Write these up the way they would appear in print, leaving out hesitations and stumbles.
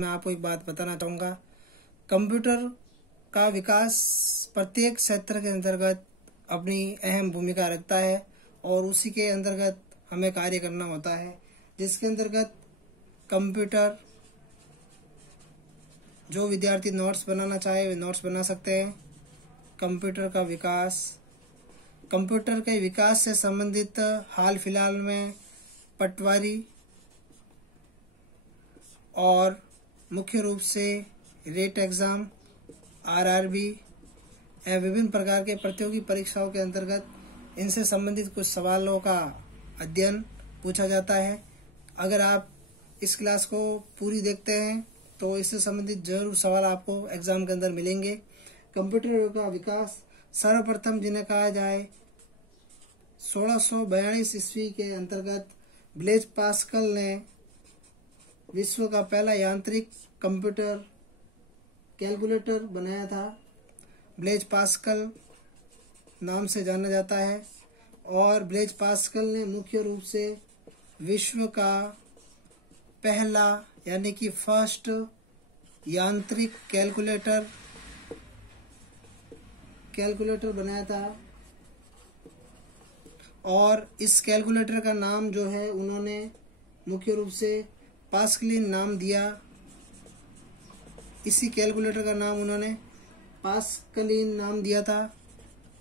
मैं आपको एक बात बताना चाहूँगा। कंप्यूटर का विकास प्रत्येक क्षेत्र के अंतर्गत अपनी अहम भूमिका रखता है और उसी के अंतर्गत हमें कार्य करना होता है, जिसके अंतर्गत कंप्यूटर जो विद्यार्थी नोट्स बनाना चाहे वे नोट्स बना सकते हैं। कंप्यूटर के विकास से संबंधित हाल फिलहाल में पटवारी और मुख्य रूप से रेट एग्ज़ाम, आरआरबी एवं विभिन्न प्रकार के प्रतियोगी परीक्षाओं के अंतर्गत इनसे संबंधित कुछ सवालों का अध्ययन पूछा जाता है। अगर आप इस क्लास को पूरी देखते हैं तो इससे संबंधित जरूर सवाल आपको एग्जाम के अंदर मिलेंगे। कंप्यूटर का विकास सर्वप्रथम जिन्हें कहा जाए 1642 ईस्वी के अंतर्गत ब्लेज पास्कल ने विश्व का पहला यांत्रिक कंप्यूटर कैलकुलेटर बनाया था। ब्लेज पास्कल नाम से जाना जाता है और ब्लेज पास्कल ने मुख्य रूप से विश्व का पहला यानी कि फर्स्ट यांत्रिक कैलकुलेटर बनाया था और इस कैलकुलेटर का नाम जो है उन्होंने मुख्य रूप से पास्कलिन नाम दिया। इसी कैलकुलेटर का नाम उन्होंने पास्कलिन नाम दिया था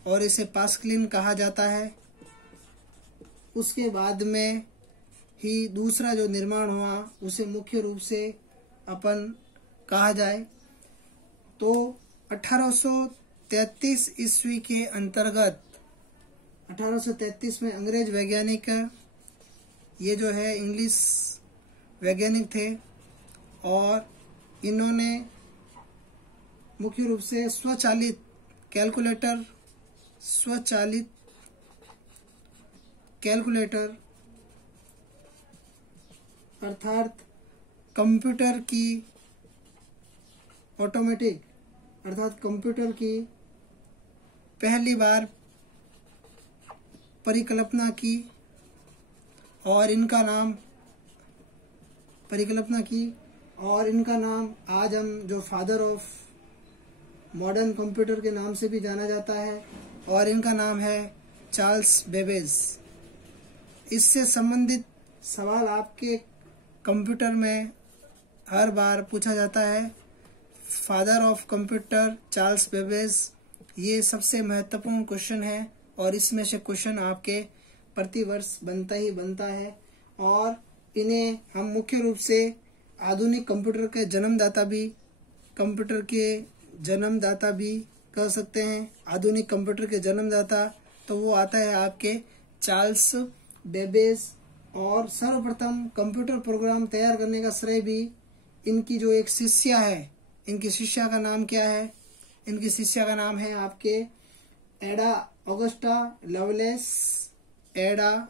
और इसे पास्कलिन कहा जाता है। उसके बाद में ही दूसरा जो निर्माण हुआ उसे मुख्य रूप से अपन कहा जाए तो 1833 ईस्वी के अंतर्गत 1833 में अंग्रेज वैज्ञानिक ये जो है इंग्लिश वैज्ञानिक थे और इन्होंने मुख्य रूप से स्वचालित कैलकुलेटर अर्थात कंप्यूटर की ऑटोमेटिक अर्थात कंप्यूटर की पहली बार परिकल्पना की और इनका नाम आज हम जो फादर ऑफ मॉडर्न कंप्यूटर के नाम से भी जाना जाता है और इनका नाम है चार्ल्स बेबेज। इससे संबंधित सवाल आपके कंप्यूटर में हर बार पूछा जाता है। Father of computer Charles Babbage ये सबसे महत्वपूर्ण क्वेश्चन है और इसमें से क्वेश्चन आपके प्रतिवर्ष बनता ही बनता है और इन्हें हम मुख्य रूप से आधुनिक कंप्यूटर के जन्मदाता भी कह सकते हैं। आधुनिक कंप्यूटर के जन्मदाता तो वो आता है आपके चार्ल्स बेबेज और सर्वप्रथम कंप्यूटर प्रोग्राम तैयार करने का श्रेय भी इनकी जो एक शिष्या है, इनकी शिष्या का नाम क्या है? इनकी शिष्या का नाम है आपके एडा ऑगस्टा लवलेस। एडा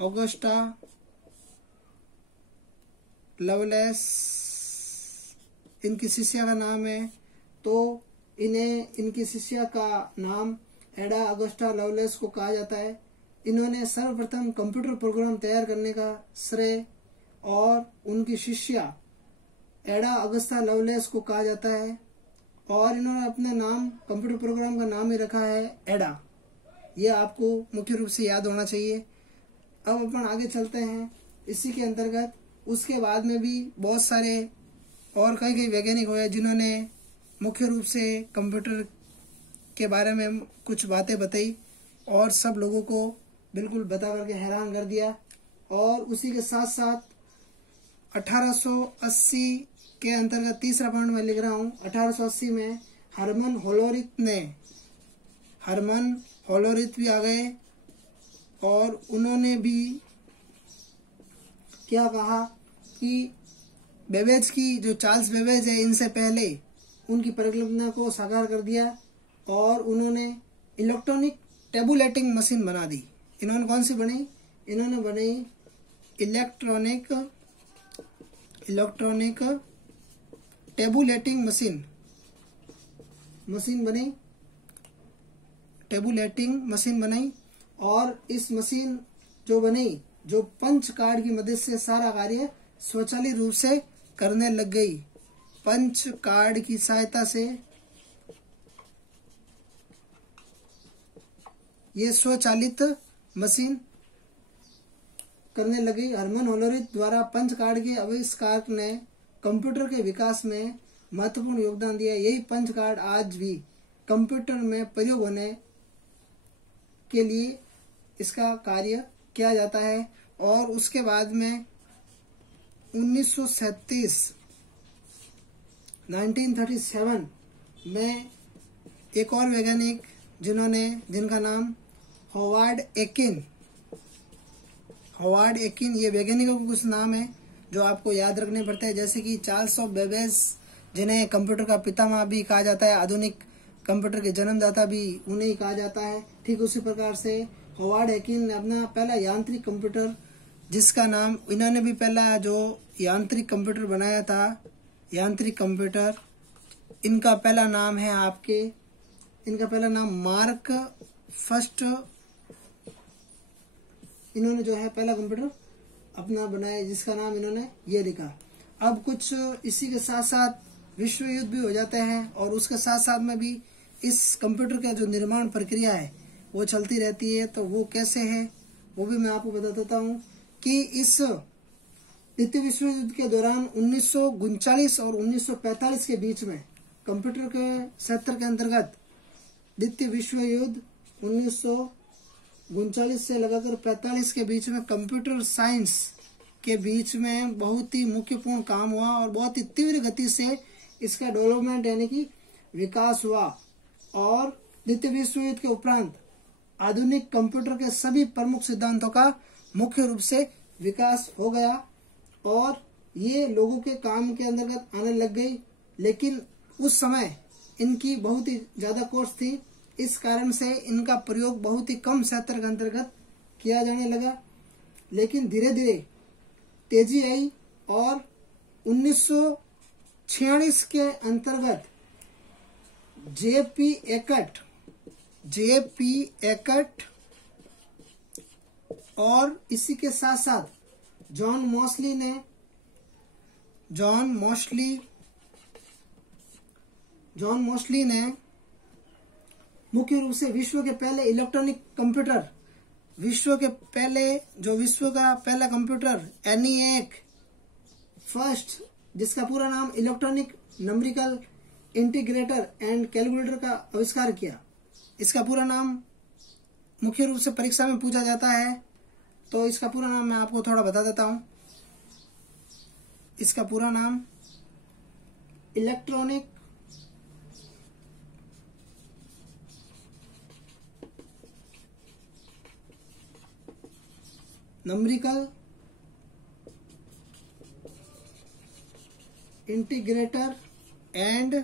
ऑगस्टा लवलेस इनकी शिष्या का नाम है। तो इनकी शिष्या का नाम एडा ऑगस्टा लवलेस को कहा जाता है। इन्होंने सर्वप्रथम कंप्यूटर प्रोग्राम तैयार करने का श्रेय और उनकी शिष्या एडा ऑगस्टा लवलेस को कहा जाता है और इन्होंने अपना नाम कंप्यूटर प्रोग्राम का नाम ही रखा है एडा। ये आपको मुख्य रूप से याद होना चाहिए। अब अपन आगे चलते हैं इसी के अंतर्गत। उसके बाद में भी बहुत सारे और कई वैज्ञानिक हुए जिन्होंने मुख्य रूप से कंप्यूटर के बारे में कुछ बातें बताई और सब लोगों को बिल्कुल बता करके हैरान कर दिया। और उसी के साथ साथ 1880 के अंतर्गत तीसरा पॉइंट मैं लिख रहा हूँ। 1880 में हरमन होलोरिथ भी आ गए और उन्होंने भी क्या कहा कि बेबेज की जो चार्ल्स बेबेज है इनसे पहले उनकी परिकल्पना को साकार कर दिया और उन्होंने इलेक्ट्रॉनिक टेबुलेटिंग मशीन बना दी। इन्होंने कौन सी बनाई? इन्होंने बनाई इलेक्ट्रॉनिक टेबुलेटिंग मशीन बनाई और इस मशीन जो बनी जो पंच कार्ड की मदद से सारा कार्य स्वचालित रूप से करने लग गई। पंच कार्ड की सहायता से ये स्वचालित मशीन करने लगी। हरमन होलोरिच द्वारा पंच कार्ड के आविष्कार ने कंप्यूटर के विकास में महत्वपूर्ण योगदान दिया। यही पंच कार्ड आज भी कंप्यूटर में प्रयोग होने के लिए इसका कार्य किया जाता है। और उसके बाद में 1937 में एक और वैज्ञानिक जिनका नाम हॉवर्ड एकिन, ये वैज्ञानिकों के कुछ नाम है जो आपको याद रखने पड़ते हैं, जैसे कि चार्ल्स बेबेज, जिन्हें कंप्यूटर का पितामह भी कहा जाता है, आधुनिक कंप्यूटर के जन्मदाता भी उन्हें ही कहा जाता है। ठीक उसी प्रकार से हॉवर्ड एकिन ने अपना पहला यांत्रिक कंप्यूटर, जिसका नाम, इन्होंने भी पहला जो यांत्रिक कंप्यूटर बनाया था, यांत्रिक कंप्यूटर, इनका पहला नाम है इनका पहला नाम मार्क फर्स्ट। इन्होंने जो है पहला कंप्यूटर अपना बनाया, जिसका नाम इन्होंने ये लिखा। अब कुछ इसी के साथ साथ विश्व युद्ध भी हो जाते हैं और उसके साथ साथ में भी इस कंप्यूटर का जो निर्माण प्रक्रिया है वो चलती रहती है। तो वो कैसे है वो भी मैं आपको बता देता हूँ कि इस द्वितीय विश्व युद्ध के दौरान 1939 और 1945 के बीच में कंप्यूटर के क्षेत्र के अंतर्गत द्वितीय विश्व युद्ध 1939 से लगाकर 45 के बीच में कंप्यूटर साइंस के बीच में बहुत ही मुख्यपूर्ण काम हुआ और बहुत ही तीव्र गति से इसका डेवलपमेंट यानी कि विकास हुआ। और द्वितीय विश्व युद्ध के उपरांत आधुनिक कंप्यूटर के सभी प्रमुख सिद्धांतों का मुख्य रूप से विकास हो गया और ये लोगों के काम के अंतर्गत आने लग गई। लेकिन उस समय इनकी बहुत ही ज्यादा कॉस्ट थी, इस कारण से इनका प्रयोग बहुत ही कम क्षेत्र के अंतर्गत किया जाने लगा। लेकिन धीरे धीरे तेजी आई और 1946 के अंतर्गत जेपी एकट और इसी के साथ साथ जॉन मोस्टली ने मुख्य रूप से विश्व के पहले इलेक्ट्रॉनिक कंप्यूटर, विश्व का पहला कंप्यूटर ENIAC फर्स्ट, जिसका पूरा नाम electronic numerical integrator and calculator का आविष्कार किया। इसका पूरा नाम मुख्य रूप से परीक्षा में पूछा जाता है, तो इसका पूरा नाम मैं आपको थोड़ा बता देता हूं। इसका पूरा नाम electronic numerical integrator and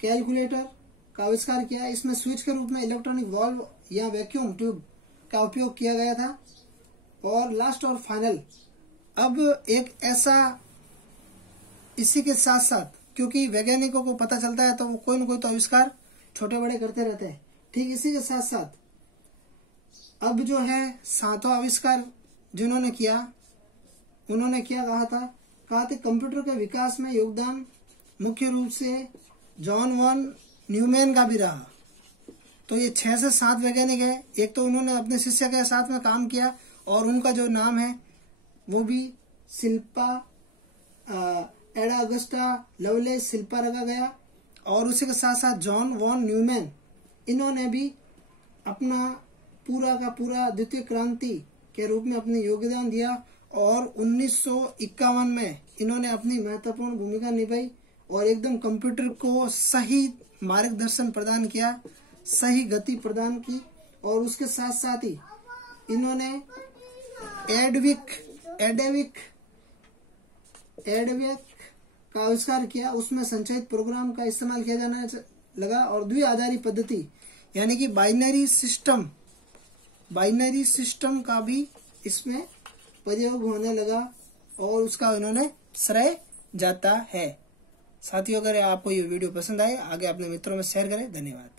calculator का आविष्कार किया। इसमें स्विच के रूप में इलेक्ट्रॉनिक वाल्व या वैक्यूम ट्यूब का उपयोग किया गया था। और लास्ट और फाइनल, अब एक ऐसा, इसी के साथ साथ क्योंकि वैज्ञानिकों को पता चलता है तो वो कोई न कोई तो आविष्कार छोटे बड़े करते रहते हैं, ठीक इसी के साथ साथ अब जो है सातवां आविष्कार जिन्होंने किया, उन्होंने क्या कहा था कंप्यूटर के विकास में योगदान मुख्य रूप से जॉन वॉन न्यूमैन का भी रहा। तो ये 6 से 7 वैज्ञानिक है। एक तो उन्होंने अपने शिष्य के साथ में काम किया और उनका जो नाम है वो भी शिल्पा, एडा अगस्टा लवलेस शिल्पा रखा गया। और उसी के साथ साथ जॉन वॉन न्यूमैन, इन्होंने भी अपना पूरा का पूरा द्वितीय क्रांति के रूप में अपनी योगदान दिया। और 1951 में इन्होंने अपनी महत्वपूर्ण भूमिका निभाई और एकदम कंप्यूटर को सही मार्गदर्शन प्रदान किया, सही गति प्रदान की। और उसके साथ साथ ही इन्होंने एडविक का आविष्कार किया। उसमें संचयित प्रोग्राम का इस्तेमाल किया जाने लगा और द्विआधारी पद्धति यानी कि बाइनरी सिस्टम का भी इसमें प्रयोग होने लगा और उसका इन्होंने श्रेय जाता है। साथियों, अगर आपको ये वीडियो पसंद आए, आगे अपने मित्रों में शेयर करें। धन्यवाद।